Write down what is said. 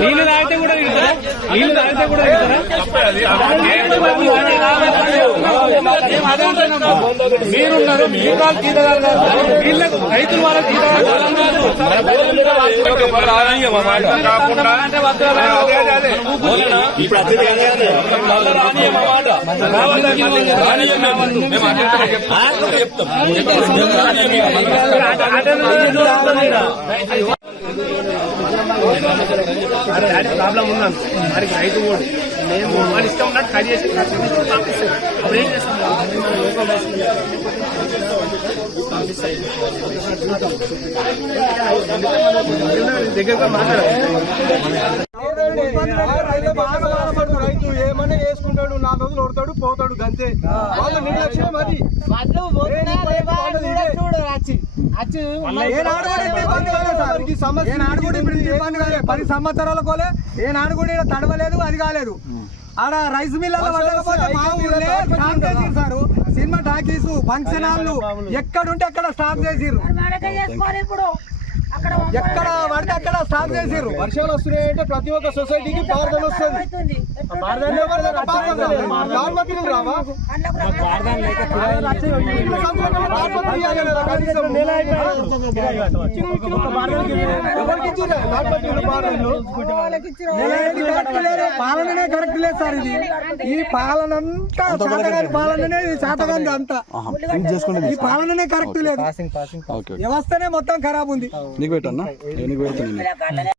నీళ్ళు తాగితే కూడా నీళ్ళు తాగితే కూడా మీరున్నారు. మీరు వాళ్ళు తీదగలరు వీళ్ళకు వాళ్ళకి తీదగలరు ఇప్పుడు ప్రాబ్లం ఉన్నాను మరి రైతు కూడా నేను మరి ఇష్టం ఉన్నట్టు కట్ చేసి అప్పుడు ఏం చేస్తాం దగ్గరగా మాట్లాడాలి రైతు బాగా బాధపడుతూ రైతు ఏమన్నా వేసుకుంటాడు నాలుగు రోజులు కొడతాడు పోతాడు గంతే వాళ్ళ నిర్లక్ష్యం అది పది సంవత్సరాల కోలే ఏనాడు కూడా ఈడ తడవలేదు అది కాలేదు ఆడ రైస్ మిల్లలో పడకపోతే మా ఊళ్ళే ఫంక్షన్ హాల్లు ఎక్కడుంటే అక్కడ స్టాప్ చేసిర్రు. ఎక్కడ పడితే అక్కడ స్టాప్ చేసిర్రు. వర్షాలు వస్తున్నాయంటే ప్రతి ఒక్క సొసైటీకి బార్దన్ వస్తుంది. పాలననే కరెక్ట్ లేదు సార్ ఇది. ఈ పాలన అంతా శాతగాని పాలననే ఇది శాతగాని అంతా. ఈ పాలననే కరెక్ట్ లేదు. వ్యవస్థనే మొత్తం ఖరాబ్ ఉంది నీకు పెట్టన్నా? నీకు పెడతాను